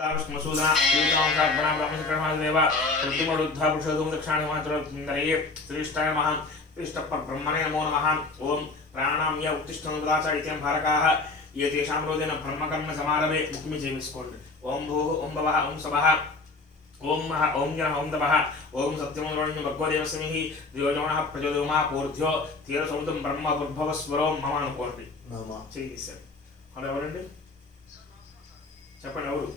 मसूदा ब्रह्मदेव प्रतिमोद्धा पुरुषोत्तम दक्षिणाणि श्रेष्ठाय नमः श्रेष्ठपर ब्रह्मणे नमो नमः ओम प्राणाम्य उत्तिष्ठनुदाचारित्यं भारकाः ये तेषां रोदेन ब्रह्मकर्म समारभे मुख्यं जीविस्कोण्ड ओम भूः ओम भवः ओम सवः ओम महा ओम जनः ओम तपः ओम सत्यमोरण्य भगवदेवस्मिः द्योजोणः प्रचोदयमा पूर्ध्यो तीरसौतं ब्रह्म उद्भवस्वरो मम अनुकोण्ड नमः చేయి సార్ హలో ఎవరండి చెప్పండి ఎవరు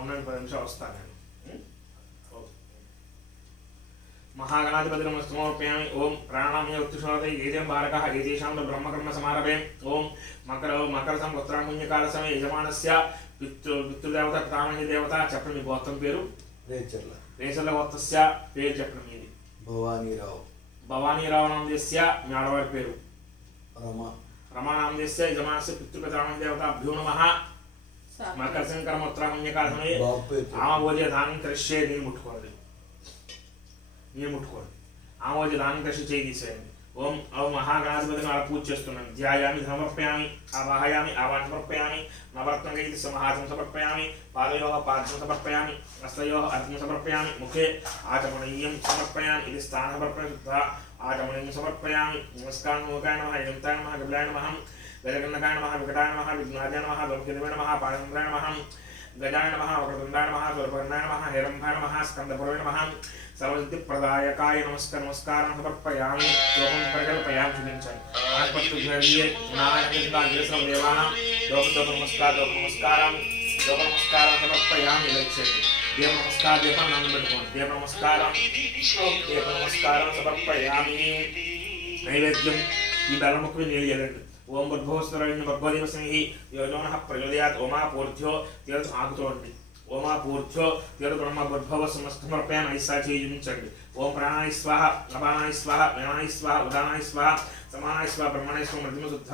ఉన్నాను 10 నిమిషాలు వస్తాను నేను महागणाधिपति नमस्मोर्पयामि ओम प्राणायाम उत्तिष्ठते येजें भारकः येतेषां ब्रह्मकर्म समारभे ओम मकर संवत्सरामुण्य काल समय यजमानस्य पितृदेवता पितामही देवता చెప్పండి గోత్రం పేరు రేచర్ల గోత్రస్య పేరు చెప్పండి మీది భవానీరావు నామదేస్య మీ ఆడవారి పేరు రమా నామదేస్య యజమానस्य పితృపితామహీ దేవతాభ్యో నమః मकर संक्रमोत्तरामुण्य काल समय आमभोज्य दानं करिष्ये నేను ముట్టుకోండి ఆమోజ దానం కృషి చేయించేయండి ఓం మహాగణాధిపతిని అలా పూజ చేస్తున్నాను ధ్యాయామి సమర్పయామి ఆవాహయామి ఆవాహన సమర్పయామి నవరత్నగైతి సమాహాసం సమర్పయామి పాదయోః పాదం సమర్పయామి హస్తయోః అర్ఘ్యం సమర్పయామి ముఖే ఆచమనీయం సమర్పయామి ఇది స్థాన సమర్పయామి ఆచమనీయం సమర్పయామి నమస్కారం ముఖాయ నమః యంతాయ నమః గబలాయ నమః గజగన్నకాయ నమః వికటాయ నమః విఘ్నాయ నమః గౌకిరవే నమః పాదంద్రాయ నమః गजाय नमः वक्रतुण्डाय नमः सूर्यवर्णाय नमः हिरण्मयाय नमः स्कन्दपुरवे नमः सर्वसिद्धिप्रदायकाय नमस्कारं समर्पयामि लोकं परिकल्पयामि शुभिञ्चन् आस्पत्युभ्यर्ये नारायणकृष्णाग्रेसं देवानां लोकनमस्कारं समर्पयामि लक्ष्यते देव नमस्कारं समर्पयामि नैवेद्यं ఈ బెల్లముఖి నీళ్ళు ओम बुद्धोस्तरण्य भगवदेवस्मिः योजोनः प्रचोदयात् ओमा पूर्ध्यो तीर्थ आगुतोंडि ओमा पूर्ध्यो तीर्थ ब्रह्म बुद्धव समस्तमर्पयामि ऐसा చేయించండి ओम प्राणाय स्वाहा नवानाय स्वाहा व्यानाय स्वाहा उदानाय स्वाहा समानाय स्वाहा ब्रह्मणाय स्वाहा मध्यम शुद्ध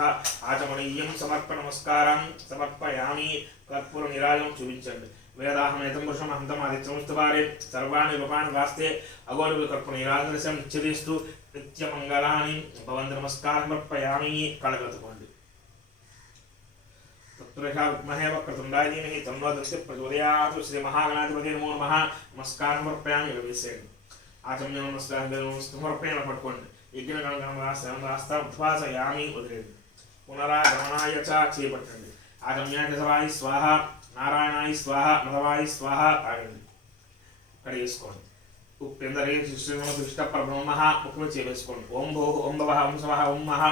आचमनीयं समर्पण नमस्कारं समर्पयामि कर्पूर निराजं చూపించండి वेदाहमेतं पुरुषं हन्तं आदित्यमुस्तवारे सर्वाणि रूपाणि वास्ते अगोरव कर्पूर निराजनं नित्यदेस्तु नित्यमंगलानि भवन्ति नमस्कारं समर्पयामि कळगतुकोंडि तत्पुरुषा विद्महे वक्रतुण्डाय धीमहि तन्नो दक्षिणः प्रचोदयात् श्री महागणाधिपतये नमो नमः नमस्कारं समर्पयामि लभ्यसेन आचम्य नमस्कारं समर्पयामि पट्कोंडि यज्ञगणगणवास्ता उद्वासयामि उदरेणि पुनरागमनाय च चेपट्टंडि आचम्याय सवाय स्वाहा नारायणाय स्वाहा नरवाय स्वाहा तागंडि कडिगेसुकोंडि उपेंद्रे शिष्ट परब्रह्मः मुख्यम చేవేసుకోండి ओम भोः ओम भवः ओम सवः ओम मः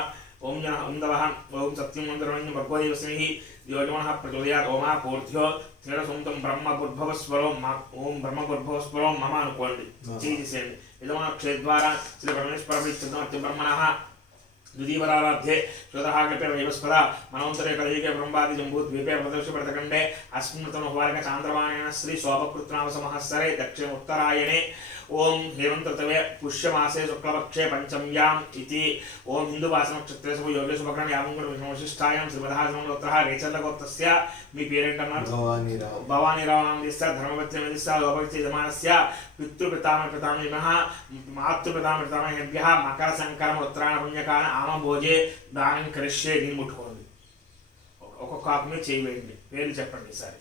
ओम जनः ओम दवः ओम सत्यं मंत्रण्य भगवदेवस्मिः द्योजोनः प्रचोदयात् ओमा पूर्ध्यो तीरसौतं ब्रह्म उद्भवस्वरो ओम ब्रह्म उद्भवस्वरो मम అనుకోండి చేసేయండి యజమాన క్షేత్రద్వారా శ్రీ పరమేశ్వర విష్ణు బ్రహ్మణः द्वितीयपराराध्ये श्रोतहाग्रपे वैवस्पदा मनोन्तरे कलियुगे ब्रह्मादि जम्बूद्वीपे प्रदर्शपरतखण्डे अस्मिन्नतमहुवारिक चान्द्रमानेन श्री शोभकृतनाम संवत्सरे दक्षिण उत्तरायणे ओम हेमन्तर्तवे पुष्यमासे शुक्लपक्षे पंचम्याम् इति ओम हिन्दुवासनक्षत्रे शुभ योगे शुभकरण यामङ्गल विष्णुवशिष्ठायां श्रीमदाहसमोत्तरः रेचल्लगोत्रस्य మీ పేరేంటన్నారు భవానీరావు నామదేస్య ధర్మపత్య మేధిస్య లోపత్య యజమానస్య పితృపితామహ మాతృపితామహేభ్యः మకర సంక్రమణ ఉత్తరాయణ పుణ్యకాల ఆమభోజే దానం కరిష్యే దీన్ని ముట్టుకోండి ఒక్కొక్క ఆకుని చేయవేయండి పేర్లు చెప్పండి ఈసారి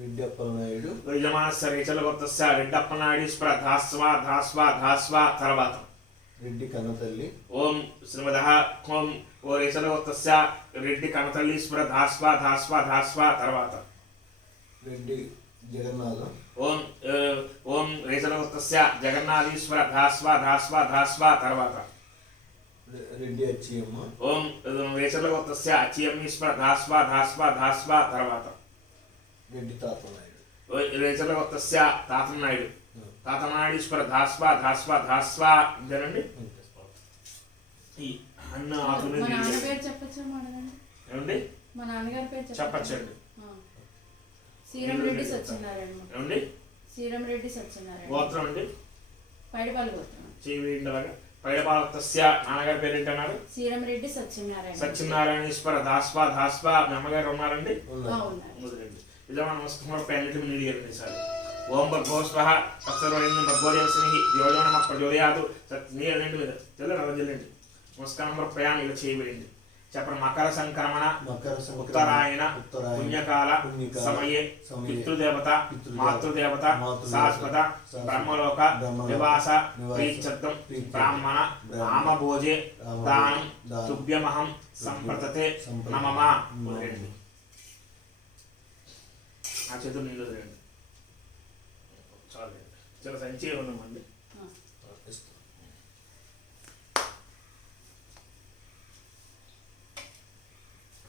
రెడ్డప్పలనాయుడు యజమానస్య రేచల్లగోత్రస్య రెడ్డప్పలనాయుడు ధాస్వా ధాస్వా ధాస్వా తర్వాత రెడ్డి కనతల్లి ఓం శ్రీమదః ఓం ఓ రేచల్లగోత్రస్య రెడ్డి కనతల్లీశ్వర ధాస్వా ధాస్వా ధాస్వా తర్వాత రెడ్డి జగన్నాథ ఓం ఓం రేచల్లగోత్రస్య జగన్నాథీశ్వర ధాస్వా ధాస్వా ధాస్వా తర్వాత రెడ్డి అచ్చియమ్మ ఓం రేచల్లగోత్రస్య అచ్చియమ్మీశ్వర ధాస్వా ధాస్వా ధాస్వా తర్వాత రెడ్డి తాతనాయుడు రేచల్లగోత్రస్య తాతనాయుడు తాతనాయుడీశ్వర ధాస్వా ధాస్వా ధాస్వా ఇదేనండి ఈ అన్న ఆకుని ఏమండి మా నాన్నగారి పేరు చెప్పచ్చండి శ్రీరామరెడ్డి సత్యనారాయణ ఏమండి శ్రీరామరెడ్డి సత్యనారాయణ గోత్రం అండి పైడిపాలు గోత్రం చేయండి పైడపాలతస్య నాన్నగారి పేరు ఏంటన్నారు శ్రీరామరెడ్డి సత్యనారాయణ సత్యనారాయణేశ్వర ధాస్వా ధాస్వా మీ అమ్మగారు ఉన్నారండి యజమాన నమస్కారం పెన్నిటి నీడియండి సార్ ఓం భగవస్వః అక్షరవరేణ్యం భగవదేవస్మిః యోజోనః ప్రచోదయాత్ నీళ్ళండి మీద జల్లండి నమస్కారం సమర్పయామి ఇలా చేయబడింది చెప్పండి. మకర సంక్రమణ ఉత్తరాయణ పుణ్యకాల సమయే పితృదేవత మాతృదేవత శాశ్వత బ్రహ్మలోక నివాస ప్రీత్యర్థం బ్రాహ్మణ నామభోజే దానం తుభ్యమహం సంప్రతతే నమమా. వదిలేండి. ఆ చేతులు నీళ్ళు వదిలేండి. చాలు. చాలా సంచి ఉన్నామండి.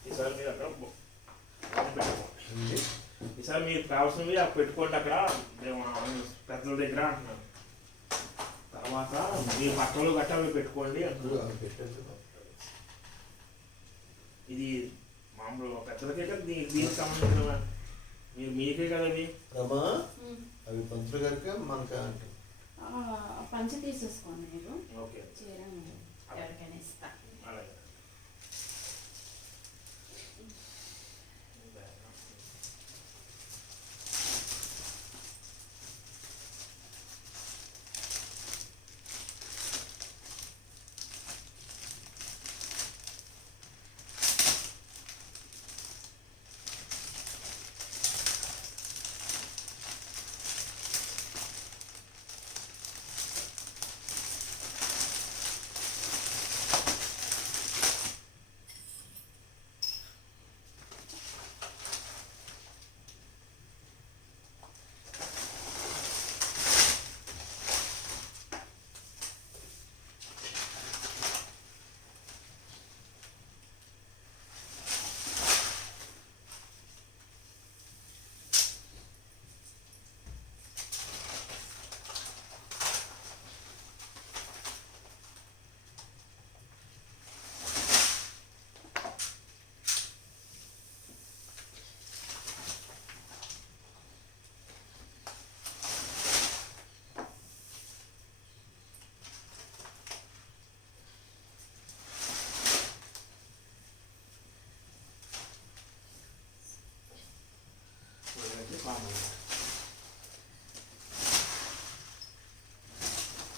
ఈసారి మీరు అక్కడ పెట్టుకోండి. ఈసారి మీరు కావాల్సినవి అక్కడ పెట్టుకోండి. అక్కడ పెద్దల దగ్గర అంటున్నాను. తర్వాత మీ బట్టలు గట్ట అవి పెట్టుకోండి అంటున్నారు. ఇది మామూలు పెద్దలకే కదా, దీనికి సంబంధించిన మీకే కదా అవి. అవి పంతులు గారికి మనకి అంటే పంచి తీసేసుకోండి మీరు. ఓకే, చీర ఎవరికైనా ఇస్తా. అలాగే.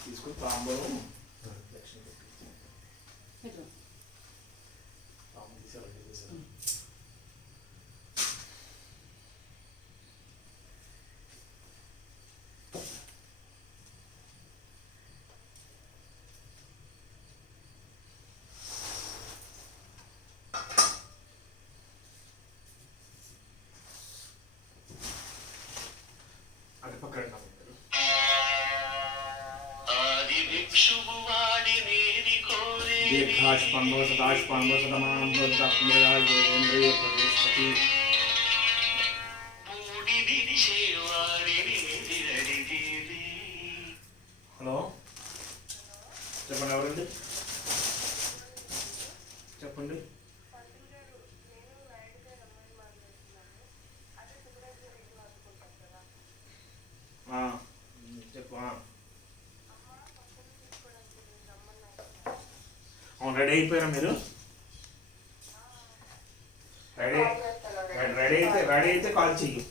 తీసుకుని తాంబూలం లక్ష్మి పెట్టు. తాంబూలం తీసేవాళ్ళు. అది పక్కన హలో, చెప్పండి. ఎవరండి? చెప్పండి. చెప్పు. అవును, రెడీ అయిపోయారా మీరు? రెడీ అయితే కాల్ చెయ్యి.